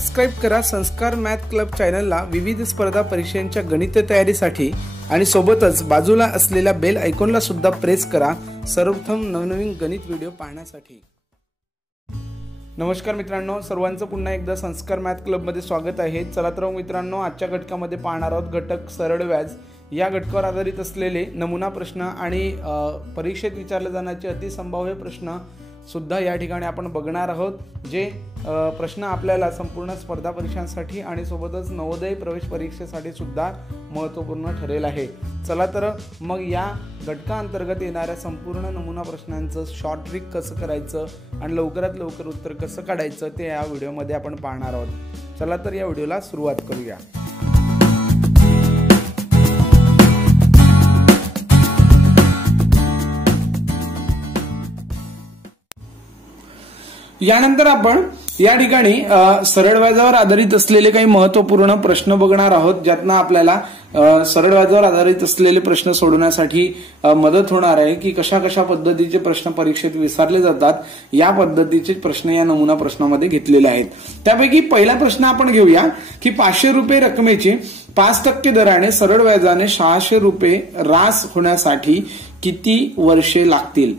Subscribe करा संस्कार math club चॅनलला विविध स्पर्धा परीक्षांच्या गणित तयारीसाठी आणि सोबतच बाजूला असलेल्या बेल आयकॉनला सुद्धा प्रेस करा सर्वप्रथम नवनवीन गणित व्हिडिओ पाहण्यासाठी. नमस्कार मित्रांनो सर्वांचं पुन्हा एकदा संस्कार मॅथ क्लबमध्ये स्वागत आहे. चला तर मित्रांनो आजच्या घटकामध्ये पाहणार आहोत घटक सरळ व्याज. या घटकावर आधारित असलेले नमुना प्रश्न आणि परीक्षेत विचारले जाण्याचे अतिसंभाव्य प्रश्न सुद्धा या ठिकाणी आपण बघणार आहोत जे प्रश्न आपल्याला संपूर्ण स्पर्धा परीक्षांसाठी आणि सोबतच नवोदय प्रवेश परीक्षेसाठी सुद्धा महत्त्वपूर्ण ठरेल आहे. चला तर मग या घटकाअंतर्गत येणाऱ्या संपूर्ण नमुना प्रश्नांचं शॉर्ट ट्रिक कसं करायचं आणि लवकरात लवकर उत्तर कसं काढायचं ते या व्हिडिओमध्ये आपण पाहणार आहोत. चला तर या व्हिडिओला सुरुवात करूया. यानंतर आपण या ठिकाणी सरळ व्याजावर आधारित असलेले काही महत्त्वपूर्ण प्रश्न बघणार आहोत ज्यातनं आपल्याला सरळ व्याजावर आधारित असलेले प्रश्न सोडवण्यासाठी मदत होणार आहे की कशा कशा पद्धतीचे प्रश्न परीक्षेत विचारले जातात या पद्धतीचे प्रश्न या नमुना प्रश्नामध्ये घेतलेले आहेत. त्यापैकी पहिला प्रश्न आपण घेऊया की पाचशे रुपये रकमेचे पाच टक्के दराने सरळ व्याजाने सहाशे रुपये रास होण्यासाठी किती वर्षे लागतील?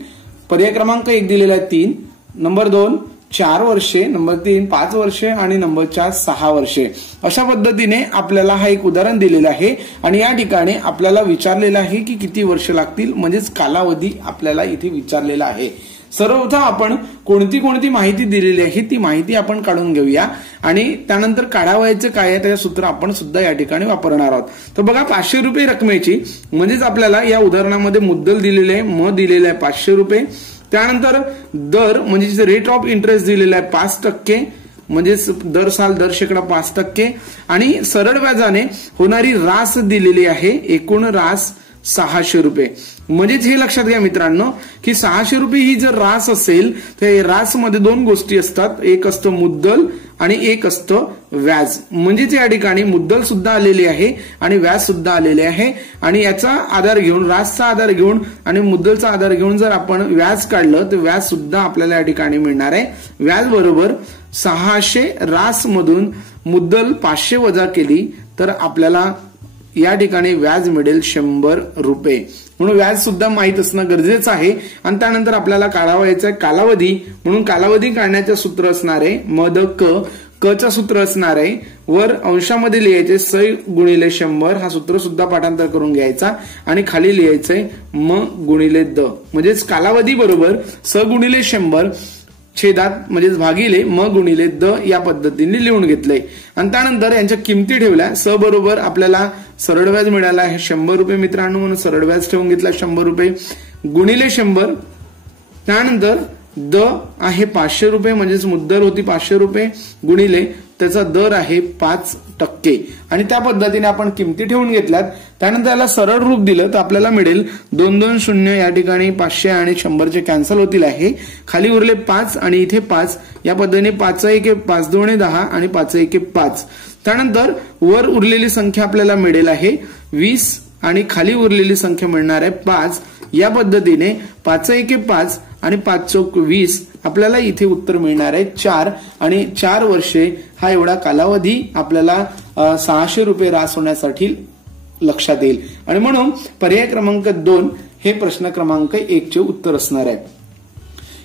पर्याय क्रमांक एक दिलेला आहे तीन. नंबर दोन चार वर्षे नंबर तीन पाच वर्षे आणि नंबर चार सहा वर्षे. अशा पद्धतीने आपल्याला हा एक उदाहरण दिलेलं आहे आणि या ठिकाणी आपल्याला विचारलेलं आहे की किती वर्ष लागतील म्हणजेच कालावधी आपल्याला इथे विचारलेला आहे. सर्वप्रथम आपण कोणती कोणती माहिती दिलेली आहे ती माहिती आपण काढून घेऊया. आणि त्यानंतर काढावयाचं काय आहे त्याचं सूत्र आपण सुद्धा या ठिकाणी वापरणार आहोत. तर बघा पाचशे रुपये रकमेची म्हणजेच आपल्याला या उदाहरणामध्ये मुद्दल दिलेले आहे म दिलेलं आहे पाचशे रुपये. त्यानंतर दर म्हणजे रेट ऑफ इंटरेस्ट दिलेला आहे पाच टक्के म्हणजेच दर साल दर शेकडा पाच टक्के. आणि सरळ व्याजाने होणारी रास दिलेली आहे एकूण रास सहाशे रुपये. म्हणजेच हे लक्षात घ्या मित्रांनो की सहाशे रुपये ही जर रास असेल तर रासमध्ये दोन गोष्टी असतात. एक असतं मुद्दल आणि एक असतं व्याज. म्हणजेच या ठिकाणी मुद्दल सुद्धा आलेली आहे आणि व्याज सुद्धा आलेले आहे. आणि याचा आधार घेऊन रासचा आधार घेऊन आणि मुद्दलचा आधार घेऊन जर आपण व्याज काढलं तर व्याज सुद्धा आपल्याला या ठिकाणी मिळणार आहे. व्याज बरोबर सहाशे रास मधून मुद्दल पाचशे वजा केली तर आपल्याला या ठिकाणी व्याज मिळेल शंभर रुपये. म्हणून व्याज सुद्धा माहीत असणं गरजेचं आहे. आणि त्यानंतर आपल्याला काढावयाचा कालावधी. म्हणून कालावधी काढण्याचं सूत्र असणार आहे मद क. क सूत्र असणार आहे. वर अंशामध्ये लिहायचे स गुणिले शंभर. हा सूत्र सुद्धा पाठांतर करून घ्यायचा. आणि खाली लिहायचंय म गुणिले द. म्हणजेच कालावधी बरोबर स गुणिले शंभर. छेदात म्हणजेच भागिले म गुणिले द या पद्धतीने लिहून घेतलंय. आणि त्यानंतर यांच्या किमती ठेवल्या. स बरोबर आपल्याला सरळ व्याज मिळाला. हे शंभर रुपये मित्रांनो म्हणून सरळ व्याज ठेवून घेतला शंभर रुपये. गुणिले शंभर. त्यानंतर द आहे पाचशे रुपये म्हणजेच मुद्दल होती पाचशे रुपये गुणिले त्याचा दर आहे पाच टक्के. आणि त्या पद्धतीने आपण किमती ठेवून घेतल्यात. त्यानंतर याला सरळ रूप दिलं तर आपल्याला मिळेल दोन दोन शून्य या ठिकाणी पाचशे आणि शंभरचे कॅन्सल होतील आहे. खाली उरले पाच आणि इथे पाच. या पद्धतीने पाच एक पाच दोन दहा आणि पाच एक पाच. त्यानंतर वर उरलेली संख्या आपल्याला मिळेल आहे वीस आणि खाली उरलेली संख्या मिळणार आहे पाच. या पद्धतीने पाच एके पाच आणि पाच चौक वीस आपल्याला इथे उत्तर मिळणार आहे चार. आणि चार वर्षे हा एवढा कालावधी आपल्याला सहाशे रुपये रास होण्यासाठी लक्षात येईल. आणि म्हणून पर्याय क्रमांक दोन हे प्रश्न क्रमांक एक चे उत्तर असणार आहे.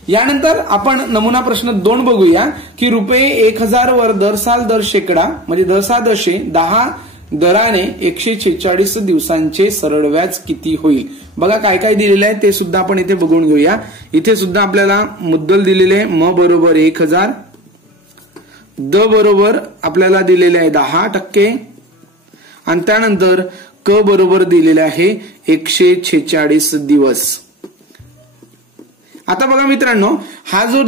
यानंतर आपण नमुना प्रश्न दोन बघूया की रुपये एक हजार वर दर साल दर शेकडा म्हणजे दर साल दशे दहा दराने एकशे छेचाळीस दिवसांचे सरळ व्याज किती होईल? बघा काय काय दिलेलं आहे ते सुद्धा आपण इथे बघून घेऊया. इथे सुद्धा आपल्याला मुद्दल दिलेले आहे म बरोबर एक हजार. द बरोबर आपल्याला दिलेले आहे दहा टक्के. आणि त्यानंतर क बरोबर दिलेले आहे एकशे छेचाळीस दिवस. आता बघा मित्रांनो हा जो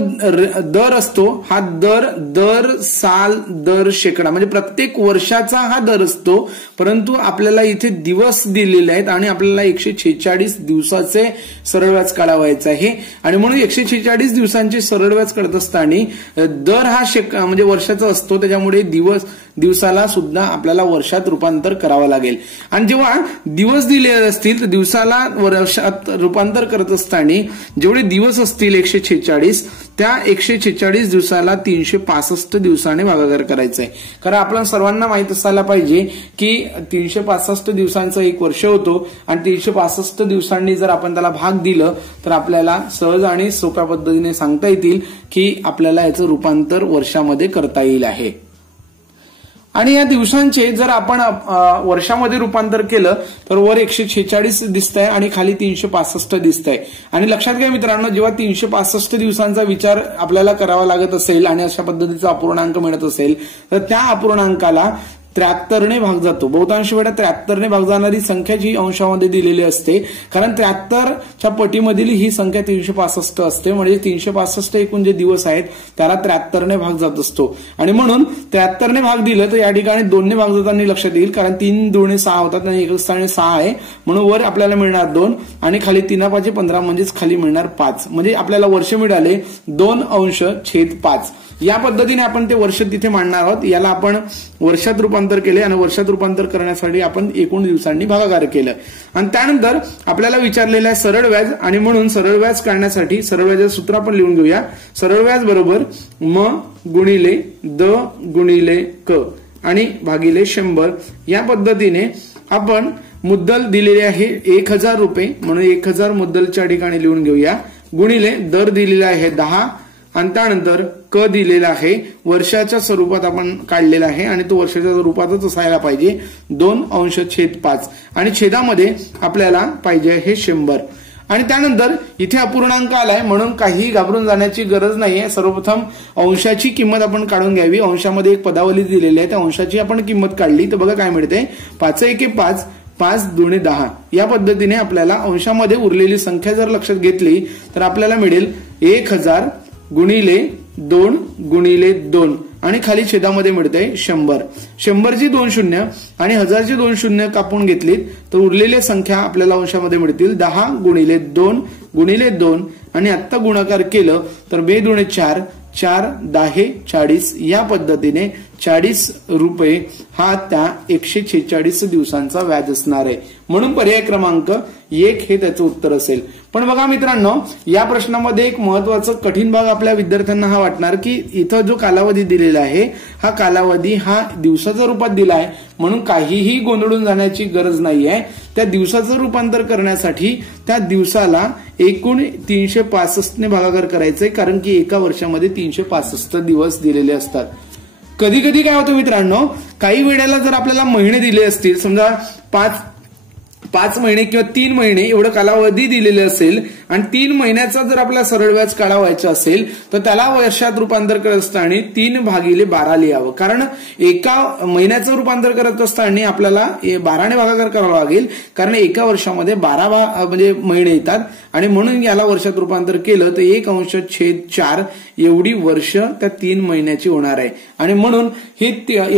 दर असतो हा दर दर साल दर शेकडा म्हणजे प्रत्येक वर्षाचा हा दर असतो परंतु आपल्याला इथे दिवस दिलेले आहेत आणि आपल्याला एकशे छेचाळीस दिवसाचे सरळ व्याज काढावायचं आहे. आणि म्हणून एकशे छेचाळीस दिवसांचे सरळ व्याज काढत असताना दर हा शेक म्हणजे वर्षाचा असतो त्याच्यामुळे दिवस दिवसाला सुद्धा आपल्याला वर्षात रूपांतर करावं लागेल. आणि जेव्हा दिवस दिले असतील तर दिवसाला वर्षात रूपांतर करत असताना जेवढे दिवस दिवस असतील एकशे छेचाळीस त्या एकशे छेचाळीस दिवसाला तीनशे पासष्ट दिवसाने भागाकार करायचा आहे कारण आपल्या सर्वांना माहीत असायला पाहिजे की तीनशे पासष्ट दिवसांचं एक वर्ष होतो आणि तीनशे पासष्ट दिवसांनी जर आपण त्याला भाग दिलं तर आपल्याला सहज आणि सोप्या पद्धतीने सांगता येतील की आपल्याला याचं रूपांतर वर्षामध्ये करता येईल आहे. आणि या दिवसांचे जर आपण वर्षामध्ये रूपांतर केलं तर वर एकशे छेचाळीस दिसत आहे आणि खाली तीनशे पासष्ट दिसत आहे आणि लक्षात घ्या मित्रांनो जेव्हा तीनशे पासष्ट दिवसांचा विचार आपल्याला करावा लागत असेल आणि अशा पद्धतीचा अपूर्णांक मिळत असेल तर त्या अपूर्णांकाला त्र्याहत्तरने भाग जातो. बहुतांश वेळा त्र्याहत्तरने भाग जाणारी संख्या जी अंशामध्ये दिलेली असते कारण त्र्याहत्तरच्या पटीमधील ही संख्या तीनशे पासष्ट असते म्हणजे तीनशे पासष्ट एकूण जे दिवस आहेत त्याला त्र्याहत्तरने भाग जात असतो. आणि म्हणून त्र्याहत्तरने भाग दिलं तर या ठिकाणी दोनने भाग जाताना लक्षात येईल कारण तीन दोन सहा होतात आणि एक स्थानी सहा आहे. म्हणून वर आपल्याला मिळणार दोन आणि खाली तीना पाचशे पंधरा म्हणजेच खाली मिळणार पाच. म्हणजे आपल्याला वर्ष मिळाले दोन अंश छेद पाच. या पद्धतीने आपण ते वर्ष तिथे मांडणार आहोत. याला आपण वर्षात रूपांतर केले आणि वर्षात रूपांतर करण्यासाठी आपण एकूण दिवसांनी भागाकार केलं. आणि त्यानंतर आपल्याला विचारलेलं आहे सरळ व्याज आणि म्हणून सरळ व्याज काढण्यासाठी सरळ व्याजाचं सूत्र आपण लिहून घेऊया. सरळ व्याज बरोबर म गुणिले द गुणिले क आणि भागिले शंभर. या पद्धतीने आपण मुद्दल दिलेले आहे एक हजार रुपये. म्हणून एक हजार मुद्दलच्या ठिकाणी लिहून घेऊया. गुणिले दर दिलेला आहे दहा. आणि त्यानंतर क दिलेला आहे वर्षाच्या स्वरूपात आपण काढलेला आहे आणि तो वर्षाच्या स्वरूपातच असायला पाहिजे. दोन अंश छेद पाच. आणि छेदामध्ये आपल्याला पाहिजे हे शंभर. आणि त्यानंतर इथे अपूर्णांक आलाय म्हणून काहीही घाबरून जाण्याची गरज नाहीये. सर्वप्रथम अंशाची किंमत आपण काढून घ्यावी. अंशामध्ये एक पदावली दिलेली आहे. त्या अंशाची आपण किंमत काढली. तर बघा काय मिळते पाच एके पाच पाच दोन्ही दहा. या पद्धतीने आपल्याला अंशामध्ये उरलेली संख्या जर लक्षात घेतली तर आपल्याला मिळेल एक हजार गुणिले दोन गुणिले दोन. आणि खाली छेदामध्ये मिळते शंभर. शंभरची दोन शून्य आणि हजारची दोन शून्य कापून घेतलीत तर उरलेल्या संख्या आपल्याला अंशामध्ये मिळतील दहा गुणिले दोन गुणिले दोन. आणि आत्ता गुणाकार केलं तर बे दुणे चार चार दहा चाळीस या पद्धतीने चाळीस रुपये हा त्या एकशे छेचाळीस दिवसांचा व्याज असणार आहे. म्हणून पर्याय क्रमांक एक हे त्याचं उत्तर असेल. पण बघा मित्रांनो या प्रश्नामध्ये एक महत्वाचं कठीण भाग आपल्या विद्यार्थ्यांना हा वाटणार की इथं जो कालावधी दिलेला आहे हा कालावधी हा दिवसाच्या रूपात दिला आहे. म्हणून काहीही गोंधळून जाण्याची गरज नाही आहे त्या दिवसाचं रूपांतर करण्यासाठी त्या दिवसाला एकूण तीनशे पासष्टने भागाकार करायचंय कारण की एका वर्षामध्ये तीनशे पासष्ट दिवस दिलेले असतात. कधी कधी काय होतं मित्रांनो काही वेळेला जर आपल्याला महिने दिले असतील समजा पाच पाच महिने किंवा तीन महिने एवढं कालावधी दिलेले असेल आणि तीन महिन्याचा जर आपला सरळ व्याज काढावायचा असेल तर त्याला वर्षात रूपांतर करत असताना तीन भागिले बारा लिहावं. कारण एका महिन्याचं रूपांतर करत असताना आपल्याला बाराने भागाकार करावा लागेल कारण एका वर्षामध्ये बारा म्हणजे महिने येतात आणि म्हणून याला वर्षात रूपांतर केलं तर एक अंश छेद चार एवढी वर्ष त्या तीन महिन्याची होणार आहे. आणि म्हणून हे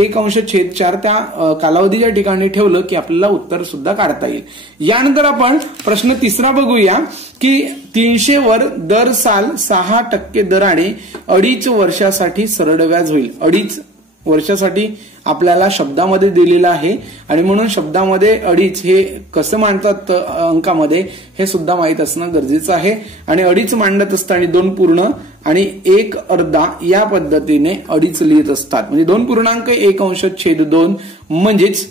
एक अंश छेद चार त्या कालावधीच्या ठिकाणी ठेवलं की आपल्याला उत्तर सुद्धा काढता येईल. यानंतर आपण प्रश्न तिसरा बघूया की तीनशे वर दर साल सहा टक्के दराने अडीच वर्षासाठी सरळ व्याज होईल. अडीच वर्षासाठी आपल्याला शब्दामध्ये दिलेलं आहे आणि म्हणून शब्दामध्ये अडीच हे कसं मांडतात अंकामध्ये हे सुद्धा माहीत असणं गरजेचं आहे. आणि अडीच मांडत असताना दोन पूर्ण आणि एक अर्धा या पद्धतीने अडीच लिहित असतात. म्हणजे दोन पूर्णांक एक अंश छेद दोन म्हणजेच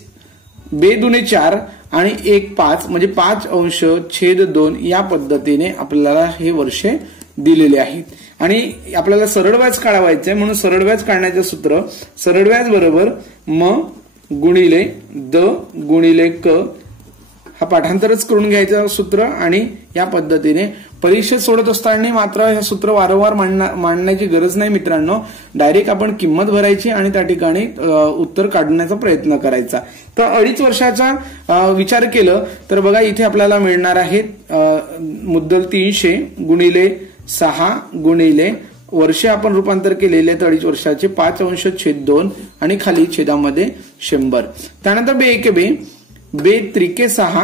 बे दुने चार आणि एक पाच म्हणजे पाच अंश छेद दोन या पद्धतीने आपल्याला हे वर्षे दिलेले आहेत. आणि आपल्याला सरळ व्याज काढावायचं आहे म्हणून सरळ व्याज काढण्याचं सूत्र सरळ व्याज बरोबर म गुणिले द गुणिले क हा पाठांतरच करून घ्यायचं सूत्र आणि या पद्धतीने परीक्षेत सोडत असताना मात्र हे सूत्र वारंवार मांडण्याची गरज नाही मित्रांनो. डायरेक्ट आपण किंमत भरायची आणि त्या ठिकाणी उत्तर काढण्याचा प्रयत्न करायचा. तर अडीच वर्षाचा विचार केलं तर बघा इथे आपल्याला मिळणार आहे मुद्दल तीनशे गुणिले सहा गुणिले वर्षे आपण रूपांतर केलेले तर अडीच वर्षाचे पाच अंश छेद दोन आणि खाली छेदामध्ये शंभर. त्यानंतर बे एक बे. बे त्रिके सहा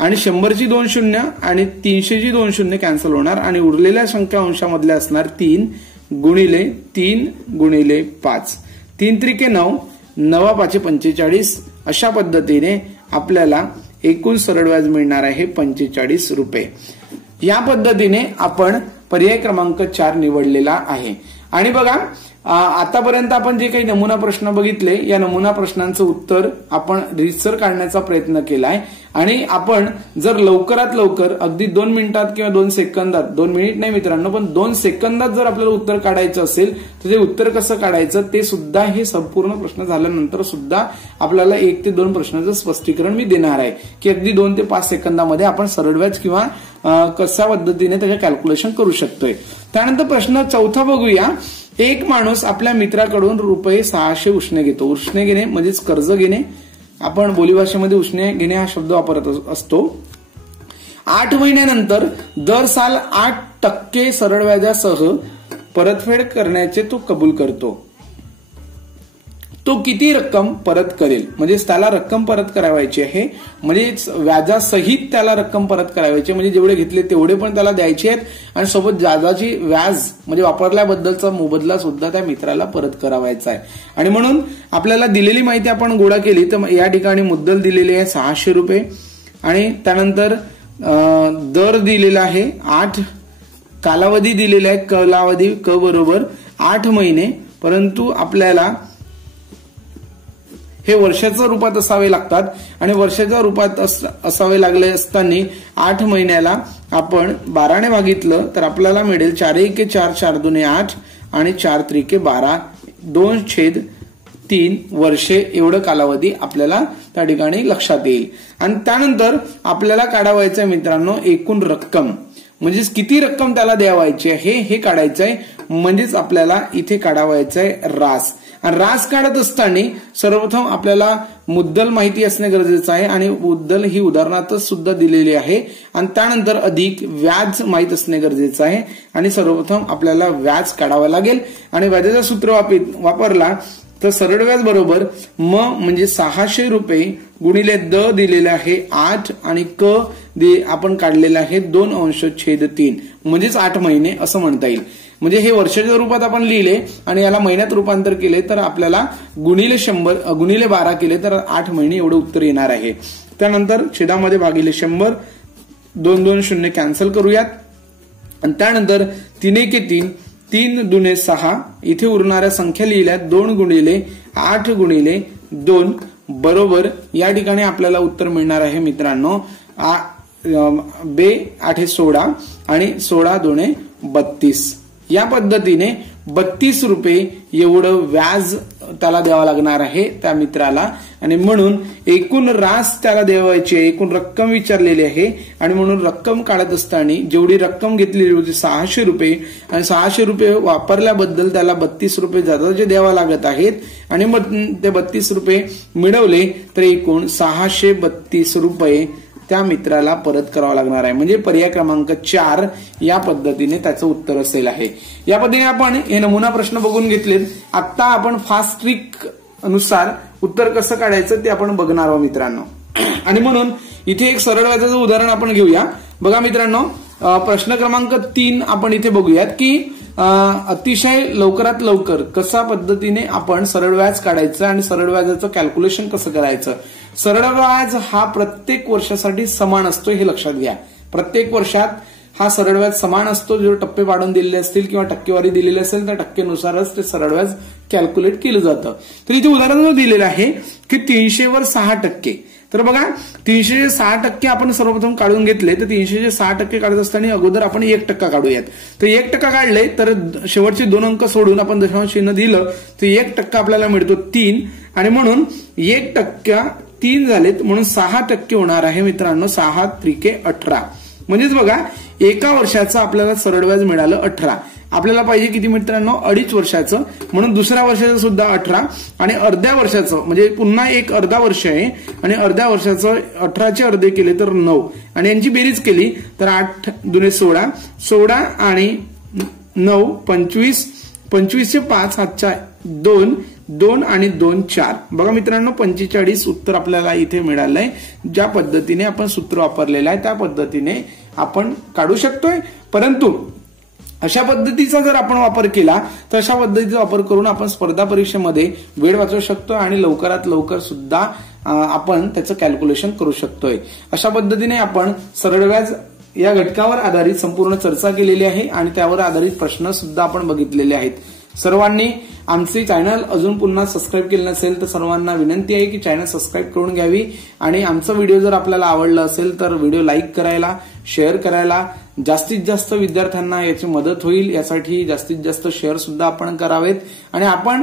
आणि शंभरची दोन शून्य आणि तीनशेची दोन शून्य कॅन्सल होणार आणि उरलेल्या संख्या अंशामधल्या असणार तीन गुणिले तीन गुणिले पाच. तीन त्रिके नऊ नवा पाचशे पंचेचाळीस. अशा पद्धतीने आपल्याला एकूण सरळ व्याज मिळणार आहे पंचेचाळीस रुपये. या पद्धतीने आपण पर्याय क्रमांक चार निवडलेला आहे. आणि बघा आतापर्यंत आपण जे काही नमुना प्रश्न बघितले या नमुना प्रश्नांचं उत्तर आपण रिसर काढण्याचा प्रयत्न केलाय. आणि आपण जर लवकरात लवकर अगदी दोन मिनिटात किंवा दोन सेकंदात दोन मिनिट नाही मित्रांनो पण दोन सेकंदात जर आपल्याला उत्तर काढायचं असेल तर ते उत्तर कसं काढायचं ते सुद्धा हे संपूर्ण प्रश्न झाल्यानंतर सुद्धा आपल्याला एक ते दोन प्रश्नाचं स्पष्टीकरण मी देणार आहे. की अगदी दोन ते पाच सेकंदामध्ये आपण सरळ व्याज किंवा कशा पद्धतीने त्याचे कॅल्क्युलेशन करू शकतोय. त्यानंतर प्रश्न चौथा बघूया. एक माणूस आपल्या मित्राकडून रुपये सहाशे उष्णे घेतो. उष्णे घेणे म्हणजेच कर्ज घेणे. आपण बोलीभाषेमध्ये उष्णे घेणे हा शब्द वापरत असतो. आठ महिन्यानंतर दर साल आठ टक्के सरळ व्याजासह परतफेड करण्याचे तो कबूल करतो. तो किती रक्कम परत करेल? म्हणजेच त्याला रक्कम परत करावायची आहे. म्हणजेच व्याजासहित त्याला रक्कम परत करावायची म्हणजे जेवढे घेतले तेवढे पण त्याला द्यायचे आहेत. आणि सोबत व्याजाची व्याज म्हणजे वापरल्याबद्दलचा मोबदला सुद्धा त्या मित्राला परत करावायचा आहे. आणि म्हणून आपल्याला दिलेली माहिती आपण गोळा केली तर या ठिकाणी मुद्दल दिलेली आहे सहाशे रुपये. आणि त्यानंतर दर दिलेला आहे आठ कालावधी दिलेला आहे कालावधी क बरोबर आठ महिने. परंतु आपल्याला हे वर्षाच्या रूपात असावे लागतात. आणि वर्षाच्या रूपात असावे लागले असताना आठ महिन्याला आपण बाराने भागितलं तर आपल्याला मिळेल चार एक चार चार दुने आठ आणि चार त्रिके बारा. दोन छेद तीन वर्षे एवढं कालावधी आपल्याला त्या ठिकाणी लक्षात येईल. आणि त्यानंतर आपल्याला काढावायचं मित्रांनो एकूण रक्कम. म्हणजेच किती रक्कम त्याला द्यावायची आहे हे काढायचं आहे म्हणजेच आपल्याला इथे काढावायचंय आहे रास. आणि रास काढत असताना सर्वप्रथम आपल्याला मुद्दल माहिती असणे गरजेचं आहे आणि मुद्दल ही उदाहरणातच सुद्धा दिलेली आहे. आणि त्यानंतर अधिक व्याज माहीत असणे गरजेचं आहे. आणि सर्वप्रथम आपल्याला व्याज काढावं लागेल. आणि व्याजाचा सूत्र वापरला तर सरळ व्याज बरोबर म म्हणजे सहाशे रुपये गुणिले द दिलेले आहे आठ आणि क आपण काढलेले आहे दोन अंश छेद तीन. म्हणजेच आठ महिने असं म्हणता येईल. म्हणजे हे वर्षाच्या रूपात आपण लिहिले आणि याला महिन्यात रूपांतर केले तर आपल्याला गुणिले शंभर गुणिले बारा केले तर आठ महिने एवढं उत्तर येणार आहे. त्यानंतर छेदामध्ये भागिले शंभर दोन दोन शून्य कॅन्सल करूयात. आणि त्यानंतर तीन एके तीन तीन दुने सहा इथे उरणाऱ्या संख्या लिहिल्या दोन गुणिले आठ गुणिले दोन बरोबर या ठिकाणी आपल्याला उत्तर मिळणार आहे मित्रांनो. बे आठे सोळा आणि सोळा दोने बत्तीस. या पद्धतीने बत्तीस रुपये एवढं व्याज त्याला द्यावं लागणार आहे त्या मित्राला. आणि म्हणून एकूण रास त्याला द्यावायची आहे एकूण रक्कम विचारलेली आहे. आणि म्हणून रक्कम काढत असताना जेवढी रक्कम घेतलेली होती सहाशे रुपये आणि सहाशे रुपये वापरल्याबद्दल त्याला बत्तीस रुपये जादाचे द्यावा लागत आहेत. आणि मग ते बत्तीस रुपये मिळवले तर एकूण सहाशे बत्तीस रुपये त्या मित्राला परत करावा लागणार आहे. म्हणजे पर्याय क्रमांक चार या पद्धतीने त्याचं उत्तर असेल आहे. या पद्धतीने आपण हे नमुना प्रश्न बघून घेतलेत. आता आपण फास्ट ट्रिकनुसार उत्तर कसं काढायचं ते आपण बघणार आहोत मित्रांनो. आणि म्हणून इथे एक सरळ व्याजाचं उदाहरण आपण घेऊया. बघा मित्रांनो प्रश्न क्रमांक तीन आपण इथे बघूयात की अतिशय लवकरात लवकर कसा पद्धतीने आपण सरळ व्याज काढायचं आणि सरळ व्याजाचं कॅल्क्युलेशन कसं करायचं? सरळ व्याज हा प्रत्येक वर्षासाठी समान असतो हे लक्षात घ्या. प्रत्येक वर्षात हा सरळ व्याज समान असतो जर टप्पे वाढून दिलेले असतील किंवा टक्केवारी दिलेली असेल तर टक्केनुसारच ते सरळ व्याज कॅल्क्युलेट केलं जातं. तर इथे उदाहरण दिलेलं आहे की तीनशे वर सहा टक्के. तर बघा तीनशे सहा टक्के आपण सर्वप्रथम काढून घेतले तर तीनशे सहा टक्के काढत असताना अगोदर आपण एक टक्का काढूयात. तर एक टक्का काढले तर शेवटचे दोन अंक सोडून आपण दशांश चिन्ह दिलं तर एक टक्का आपल्याला मिळतो तीन. आणि म्हणून एक टक्का तीन झालेत म्हणून सहा टक्के होणार आहे मित्रांनो सहा त्रिके अठरा. म्हणजेच बघा एका वर्षाचं आपल्याला सरळ व्याज मिळालं अठरा. आपल्याला पाहिजे किती मित्रांनो? अडीच वर्षाचं. म्हणून दुसऱ्या वर्षाचं सुद्धा अठरा आणि अर्ध्या वर्षाचं म्हणजे पुन्हा एक अर्धा वर्ष आहे आणि अर्ध्या वर्षाचं अठराचे अर्धे केले तर नऊ. आणि यांची बेरीज केली तर आठ दुने सोळा. सोळा आणि नऊ पंचवीस. पंचवीसशे पाच हातच्या दोन. दोन आणि दोन चार. बघा मित्रांनो पंचेचाळीस उत्तर आपल्याला इथे मिळालंय. ज्या पद्धतीने आपण सूत्र वापरलेलं आहे त्या पद्धतीने आपण काढू शकतोय. परंतु अशा पद्धतीचा जर आपण वापर केला तर अशा पद्धतीचा वापर करून आपण स्पर्धा परीक्षेमध्ये वेळ वाचवू शकतो आणि लवकरात लवकर सुद्धा आपण त्याचं कॅल्क्युलेशन करू शकतोय. अशा पद्धतीने आपण सरळ व्याज या घटकावर आधारित संपूर्ण चर्चा केलेली आहे आणि त्यावर आधारित प्रश्न सुद्धा आपण बघितलेले आहेत. सर्वांनी आमचे चॅनल अजून पुन्हा सबस्क्राईब केलं नसेल तर सर्वांना विनंती आहे की चॅनल सबस्क्राईब करून घ्यावी. आणि आमचा व्हिडिओ जर आपल्याला आवडला असेल तर व्हिडिओ लाईक करायला शेअर करायला जास्तीत जास्त विद्यार्थ्यांना याची मदत होईल यासाठी जास्तीत जास्त शेअर सुद्धा आपण करावेत. आणि आपण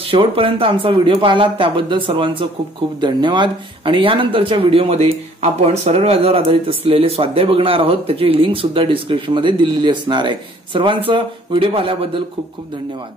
शेवटपर्यंत आमचा व्हिडिओ पाहिला त्याबद्दल सर्वांचं खूप खूप धन्यवाद. आणि यानंतरच्या व्हिडिओमध्ये आपण सरळ व्याजावर आधारित असलेले स्वाध्याय बघणार आहोत. त्याची लिंक सुद्धा डिस्क्रिप्शनमध्ये दिलेली असणार आहे. सर्वांचं व्हिडिओ पाहिल्याबद्दल खूप खूप धन्यवाद.